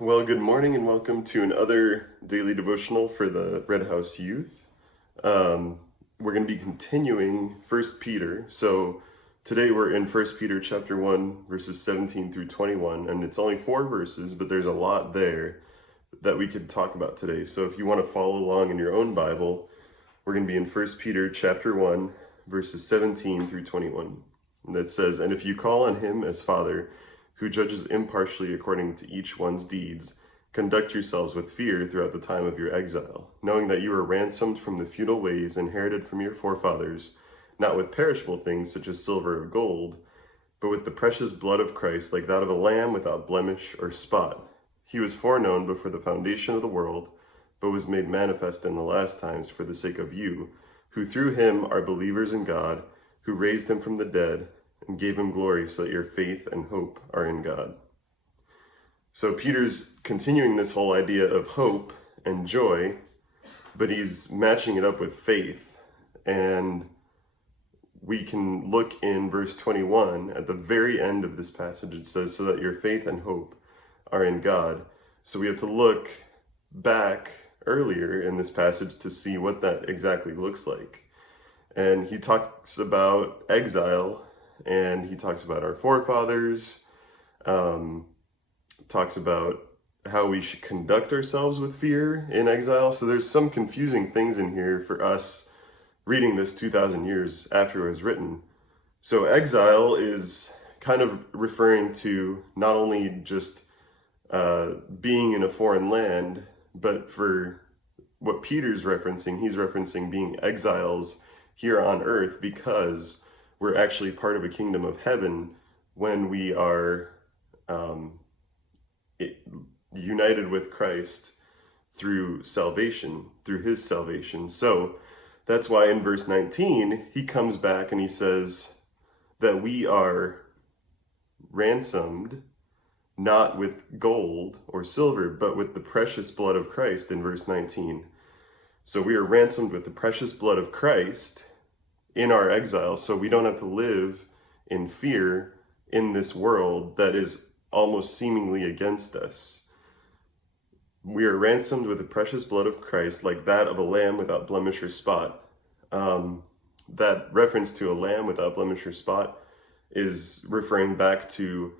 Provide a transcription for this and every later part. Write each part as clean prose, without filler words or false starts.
Well, good morning and welcome to another daily devotional for the Red House Youth. We're going to be continuing First Peter. So today we're in First Peter chapter 1, verses 17 through 21, and it's only 4 verses, but there's a lot there that we could talk about today. So if you want to follow along in your own Bible, we're going to be in First Peter chapter 1, verses 17 through 21. And that says, "And if you call on him as Father, who judges impartially according to each one's deeds, conduct yourselves with fear throughout the time of your exile, knowing that you are ransomed from the futile ways inherited from your forefathers, not with perishable things such as silver or gold, but with the precious blood of Christ, like that of a lamb without blemish or spot. He was foreknown before the foundation of the world, but was made manifest in the last times for the sake of you, who through him are believers in God, who raised him from the dead, and gave him glory, so that your faith and hope are in God." So Peter's continuing this whole idea of hope and joy, but he's matching it up with faith. And we can look in verse 21, at the very end of this passage, it says, "So that your faith and hope are in God." So we have to look back earlier in this passage to see what that exactly looks like. And he talks about exile, and he talks about our forefathers, talks about how we should conduct ourselves with fear in exile. So there's some confusing things in here for us reading this 2,000 years after it was written. So exile is kind of referring to not only just being in a foreign land, but for what Peter's referencing, he's referencing being exiles here on earth, because we're actually part of a kingdom of heaven when we are united with Christ through salvation, through his salvation. So that's why in verse 19, he comes back and he says that we are ransomed, not with gold or silver, but with the precious blood of Christ in verse 19. So we are ransomed with the precious blood of Christ in our exile, so we don't have to live in fear in this world that is almost seemingly against us. We are ransomed with the precious blood of Christ, like that of a lamb without blemish or spot. That reference to a lamb without blemish or spot is referring back to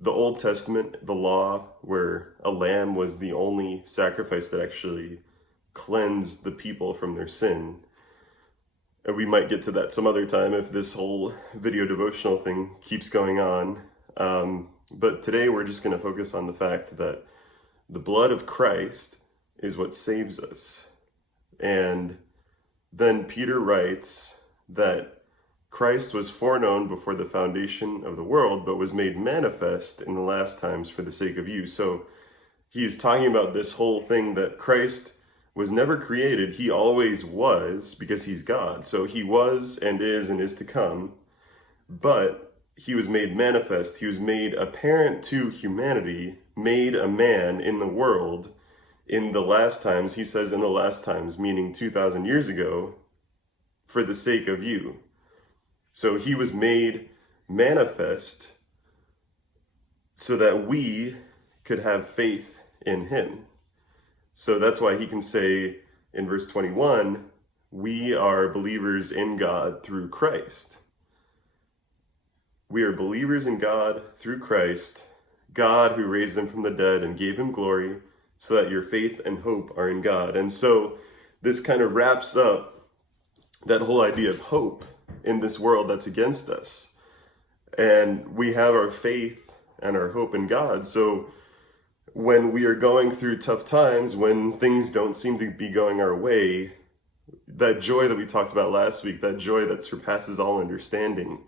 the Old Testament, the law, where a lamb was the only sacrifice that actually cleansed the people from their sin. And we might get to that some other time if this whole video devotional thing keeps going on. But today we're just going to focus on the fact that the blood of Christ is what saves us. And then Peter writes that Christ was foreknown before the foundation of the world, but was made manifest in the last times for the sake of you. So he's talking about this whole thing that Christ was never created. He always was, because he's God. So he was and is to come, but he was made manifest. He was made apparent to humanity, made a man in the world in the last times. He says in the last times, meaning 2,000 years ago, for the sake of you. So he was made manifest so that we could have faith in him. So that's why he can say in verse 21, we are believers in God through Christ. We are believers in God through Christ, God who raised him from the dead and gave him glory, so that your faith and hope are in God. And so this kind of wraps up that whole idea of hope in this world that's against us. And we have our faith and our hope in God. So when we are going through tough times, when things don't seem to be going our way, that joy that we talked about last week, that joy that surpasses all understanding,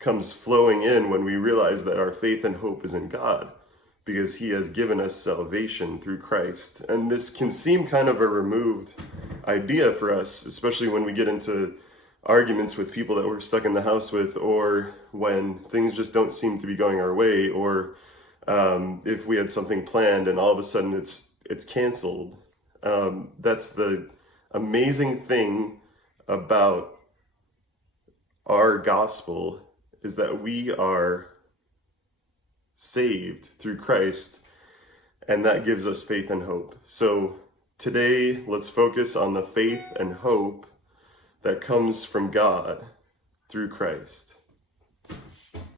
comes flowing in when we realize that our faith and hope is in God, because he has given us salvation through Christ. And this can seem kind of a removed idea for us, especially when we get into arguments with people that we're stuck in the house with, or when things just don't seem to be going our way, or if we had something planned and all of a sudden it's canceled. That's the amazing thing about our gospel, is that we are saved through Christ, and that gives us faith and hope. So today, let's focus on the faith and hope that comes from God through Christ.